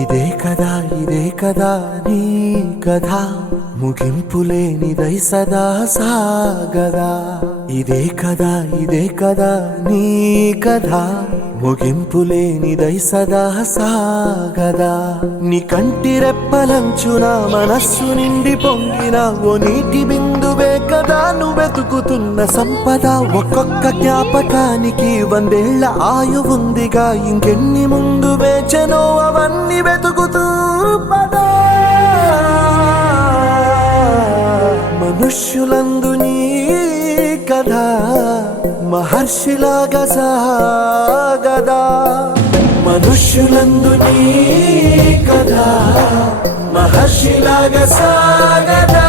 ఇదే కదా నీ కథ ముగింపులేనిదై సదా సాగదా. ఇదే కదా నీ కథ ముగింపులేనిదై సదా సాగదా. నీ కంటి రెప్పలంచున మనస్సు నిండి పొంగిన ఓ నీటి బిందువే కదా నువ్వెతుకుతున్న సంపద. ఒక్కొక్క జ్ఞాపకానికి 100 ఏళ్ల ఆయువుందిగా, ఇంకెన్ని ముందు వేచనో అవన్నీ వెతుకుతూ పదా. మనుష్యులందు నీ కథ మహర్షిలాగా సాగదా. మనుష్యులందు నీ కథ మహర్షిలాగా సాగదా.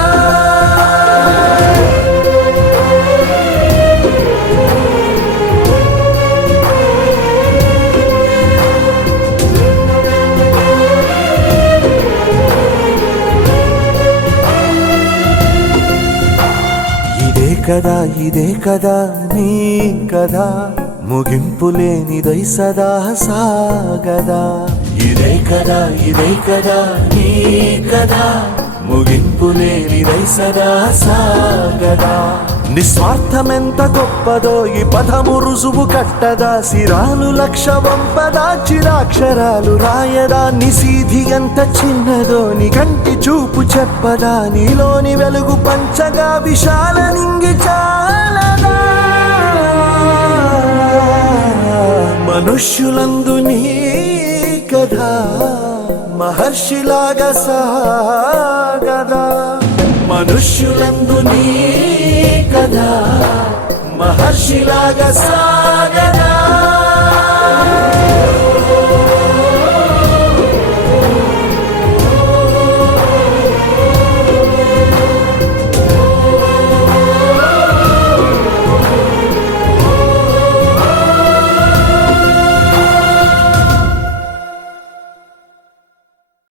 ఇదే కదా నీ కథ ముగింపులేనిదై సదా సాగదా. ఇదే కదా నీ కథ ముగింపులేనిదై సదా సాగదా. నిస్వార్థమెంత గొప్పదో ఈ పదము రుజువు కట్టదా. సిరాలు 1,00,000 వంపదా, చిరాక్షరాలు రాయదా. నిశీధి ఎంత చిన్నదో నీ కంటి చూపు చెప్పదా. నీలోని వెలుగు పంచగా విశాల నింగి చాలదా. మనుష్యులందు నీ కథ మహర్షిలాగా సాగదా. మనుష్యులందు నీ కథ మహర్షిలాగా సాగదా.